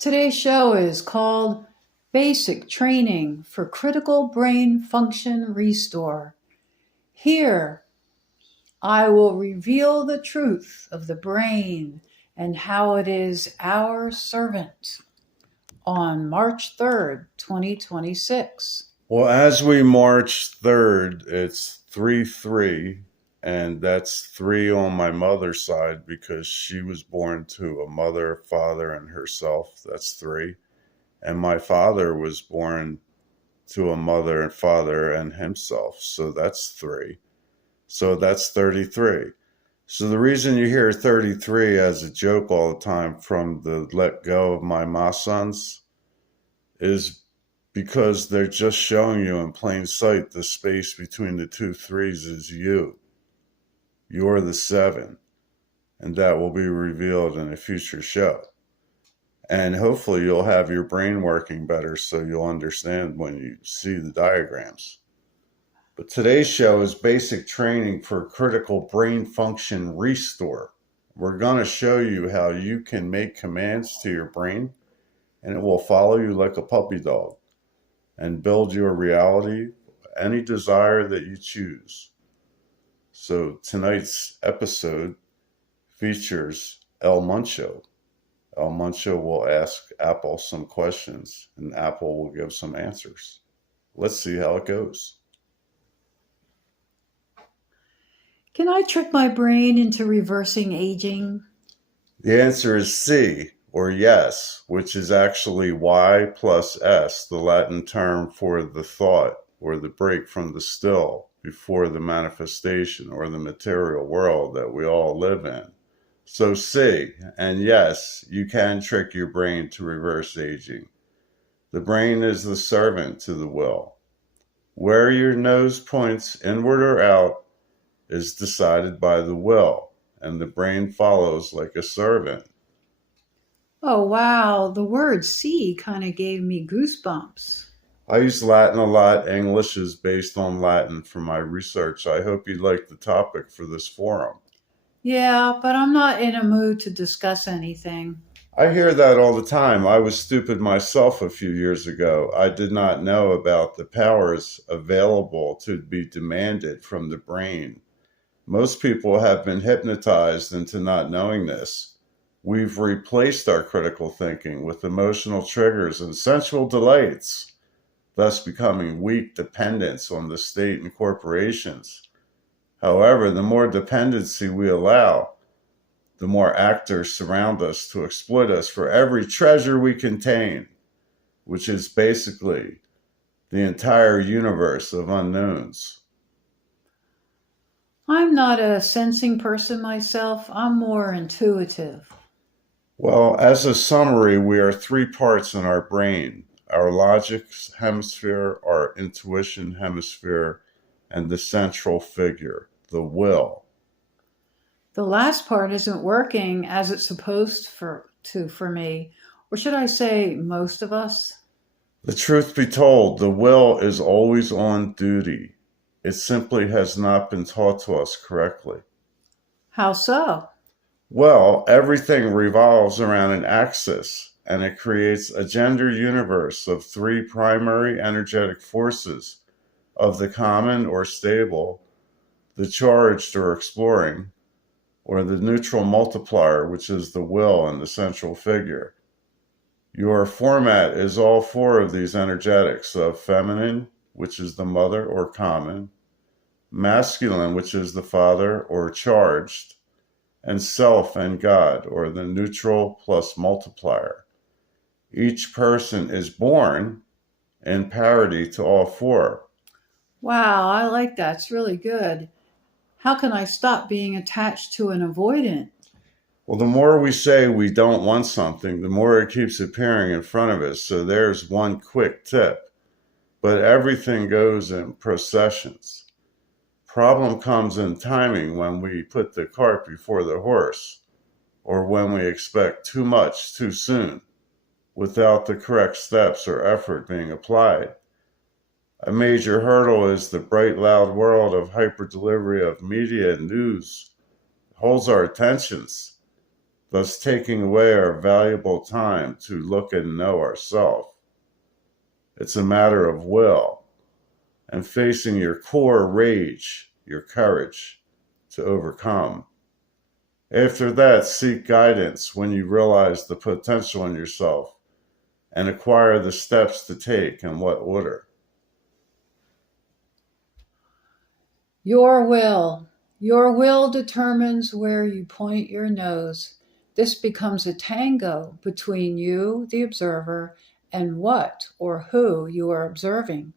Today's show is called Basic Training for Critical Brain Function Restore. Here, I will reveal the truth of the brain and how it is our servant on March 3rd, 2026. Well, as we march 3rd, it's 3-3, and that's 3 on my mother's side because she was born to a mother, father, and herself. That's 3. And my father was born to a mother and father and himself. So that's 3. So that's 33. So the reason you hear 33 as a joke all the time from the Let Go of My Ma Sons is because they're just showing you in plain sight the space between the two threes is you. You're the 7, and that will be revealed in a future show. And hopefully you'll have your brain working better so you'll understand when you see the diagrams. But today's show is basic training for critical brain function restore. We're going to show you how you can make commands to your brain and it will follow you like a puppy dog and build your reality, any desire that you choose. So tonight's episode features El Muncho. El Muncho will ask Apple some questions and Apple will give some answers. Let's see how it goes. Can I trick my brain into reversing aging? The answer is C, or yes, which is actually Y plus S, the Latin term for the thought or the break from the still before the manifestation or the material world that we all live in. So C, and yes, you can trick your brain to reverse aging. The brain is the servant to the will. Where your nose points inward or out is decided by the will, and the brain follows like a servant. Oh, wow, the word see kind of gave me goosebumps. I use Latin a lot. English is based on Latin for my research. I hope you like the topic for this forum. Yeah, but I'm not in a mood to discuss anything. I hear that all the time. I was stupid myself a few years ago. I did not know about the powers available to be demanded from the brain. Most people have been hypnotized into not knowing this. We've replaced our critical thinking with emotional triggers and sensual delights, thus becoming weak dependents on the state and corporations. However, the more dependency we allow, the more actors surround us to exploit us for every treasure we contain, which is basically the entire universe of unknowns. I'm not a sensing person myself, I'm more intuitive. Well, as a summary, we are 3 parts in our brain: our logic hemisphere, our intuition hemisphere, and the central figure, the will. The last part isn't working as it's supposed for me, or should I say most of us? The truth be told, the will is always on duty. It simply has not been taught to us correctly. How so? Well, everything revolves around an axis, and it creates a gender universe of 3 primary energetic forces of the common or stable, the charged or exploring, or the neutral multiplier, which is the will and the central figure. Your format is all 4 of these energetics of feminine, which is the mother or common, masculine, which is the father or charged, and self and God, or the neutral plus multiplier. Each person is born in parity to all 4. Wow, I like that. It's really good. How can I stop being attached to an avoidant? Well, the more we say we don't want something, the more it keeps appearing in front of us. So there's one quick tip. But everything goes in processions. Problem comes in timing when we put the cart before the horse, or when we expect too much too soon, without the correct steps or effort being applied. A major hurdle is the bright, loud world of hyper delivery of media and news holds our attentions. thus taking away our valuable time to look and know ourselves. It's a matter of will and facing your core rage, your courage to overcome. After that, seek guidance when you realize the potential in yourself and acquire the steps to take in what order. Your will. Your will determines where you point your nose. This becomes a tango between you, the observer, and what or who you are observing.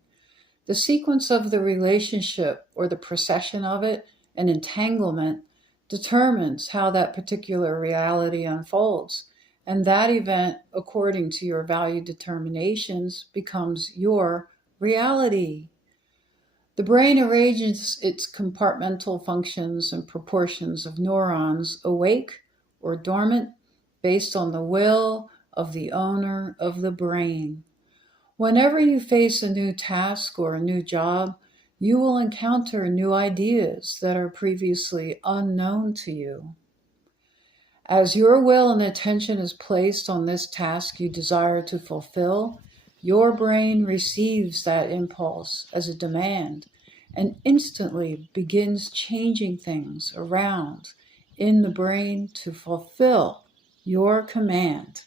The sequence of the relationship or the procession of it, an entanglement, determines how that particular reality unfolds. And that event, according to your value determinations, becomes your reality. The brain arranges its compartmental functions and proportions of neurons awake or dormant based on the will of the owner of the brain. Whenever you face a new task or a new job, you will encounter new ideas that are previously unknown to you. As your will and attention is placed on this task you desire to fulfill, your brain receives that impulse as a demand and instantly begins changing things around in the brain to fulfill your command.